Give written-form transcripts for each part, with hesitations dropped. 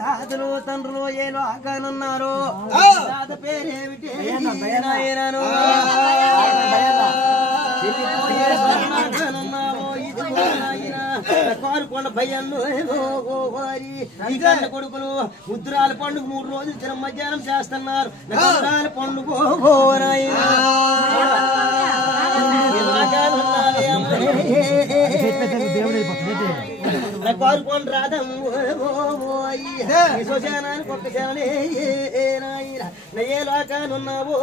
తాతలు తండ్రులు ఏలో ఆగానున్నారు తాత పేరేమిటి కారుకొండ భయ్యన్ను కొడుకులు ముద్రాల పండుగ 3 రోజులు తిన మధ్యాహ్నం చేస్తున్నారు ముద్రాల పండుగ కారుకొండ రాధం శ్మశానానికి ఒక్క ఏలాకానున్నావో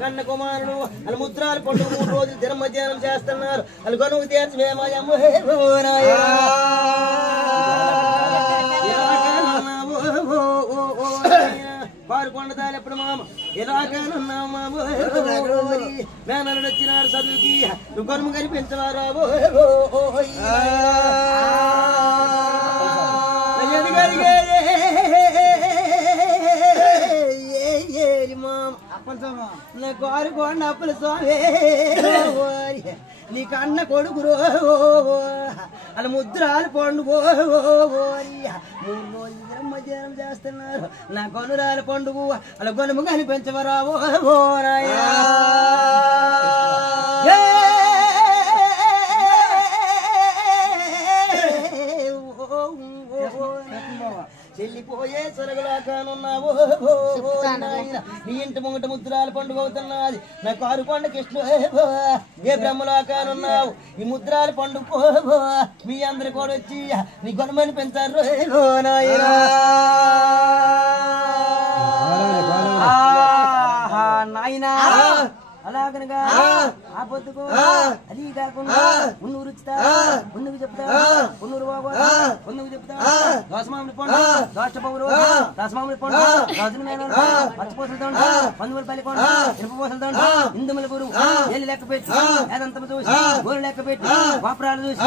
కన్న కుమారుడు వాళ్ళు ముద్రాల పండుగ 3 రోజులు తిన మధ్యాహ్నం చేస్తున్నారు వాళ్ళు గనువు తీర్చమేమో పారుకొండ తాలి ఎప్పుడు మామ ఎలాగానున్నావు మామ మేనలు వచ్చినారు చదువుకి నువ్వు గనుము కనిపించవారా కారుకొండ అప్పుల స్వామి నీ కన్న కొడుకు అలా ముద్రాలు పండుగ 3 రోజులు మధ్యాహ్నం చేస్తున్నారు నా కొనురాల పండుగ అలా గొనుము కనిపించవరావో చెల్లిపోయే సొరగలాకానున్నావో నీ ఇంటి ముంగట ముద్రాల పండుగ అవుతున్నది నా కారుకొండ కృష్ణ ఏ బ్రహ్మలాకానున్నావు ఈ ముద్రాల పండుగ మీ అందరు కూడా వచ్చి నీ గొనమని పెంచారు నాయనా అలాగనగా ఆ పొద్దుకు అది కాకుండా ఉన్నూరు రుచితా ఉన్నుకు చెప్తా ఉన్నూరు బాబు ఉన్నుకు చెప్తా దోసమామిడి పండు దోష్ట పౌరు దోసమామిడి పండు దోసమైన పచ్చిపోసలతో 10 పల్లి కొండ ఇనుప పోసలతో ఇందుమల గురు ఎల్లి లెక్క పెట్టి ఏదంతా చూసి గోరు లెక్క పెట్టి వాపరాలు చూసి